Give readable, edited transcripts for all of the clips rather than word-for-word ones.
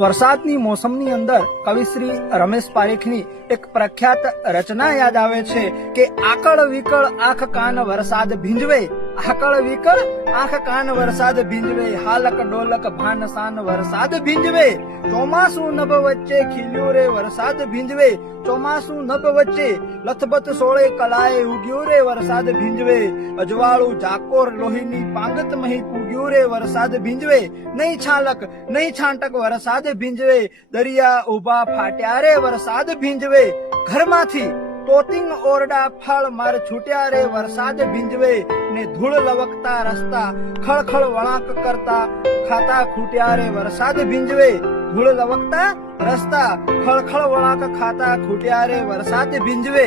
વરસાદની મોસમની અંદર કવિશ્રી રમેશ પારેખની એક પ્રખ્યાત રચના યાદ આવે છે કે આકળ વિકળ આંખ કાન વરસાદ ભીંજવે, આકળ વિકળ આંખ કાન વરસાદ ભીંજવે, હાલક ડોલક ભાન શાન વરસાદ ભીંજવે, ચોમાસું નભ વચ્ચે ખીલ્યું રે વરસાદ ભીંજવે, ચોમાસું નભ વચ્ચે લથબથ સોળે કલાએ ઉગ્યું રે વરસાદ ભીંજવે, અજવાળું જાકોર લોહીની પાંગત મહી પૂગ્યું રે વરસાદ ભીંજવે, નહીં છાલક નહીં છાંટક વરસાદ ભીંજવે, દરિયા ઉભા ફાટ્યા રે વરસાદ ભીંજવે, ઘરમાંથી તોતિંગ ઓરડા ફળ માર છૂટ્યા રે વરસાદ ભીંજવે, ને ધૂળ લવકતા રસ્તા ખળખળ વળાંક કરતા ખાતા ખૂટ્યા રે વરસાદ ભીંજવે, ધૂળ લવકતા રસ્તા ખળખળ વળાંક ખાતા ખૂટ્યા રે વરસાદ ભીંજવે.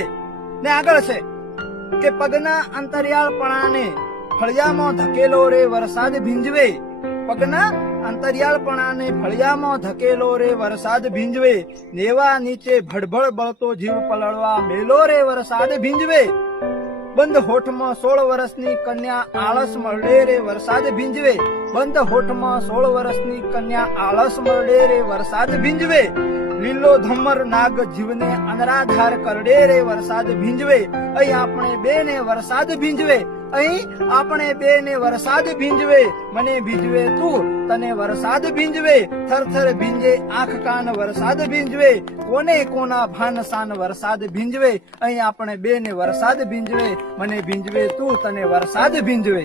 ને આગળ છે કે પગના અંતરિયાળપણાને ફળિયામાં ધકેલો રે વરસાદ ભીંજવે, પગના અંતરિયાળપણાને ફળિયામાં ધકેલો રે વરસાદ ભીંજવે, નેવા નીચે ભડભડ બળતો જીવ પલળવા મેલો રે વરસાદ ભીંજવે, બંધ હોઠમાં 16 વર્ષની કન્યા આળસ મરડે રે વરસાદ ભીંજવે, બંધ હોઠમાં 16 વર્ષની કન્યા આળસ મરડે રે વરસાદ ભીંજવે, લીલો ધમર નાગ જીવને અનરાધાર કરડે રે વરસાદ ભીંજવે, અહીં આપણે બે ને વરસાદ ભીંજવે, અહીં આપણે બે ને વરસાદ ભીંજવે, મને ભીંજવે તું તને વરસાદ ભીંજવે, થરથર ભીંજે આંખ કાન વરસાદ ભીંજવે, કોને કોના ભાન શાન વરસાદ ભીંજવે, અહીં આપણે બે ને વરસાદ ભીંજવે, મને ભીંજવે તું તને વરસાદ ભીંજવે.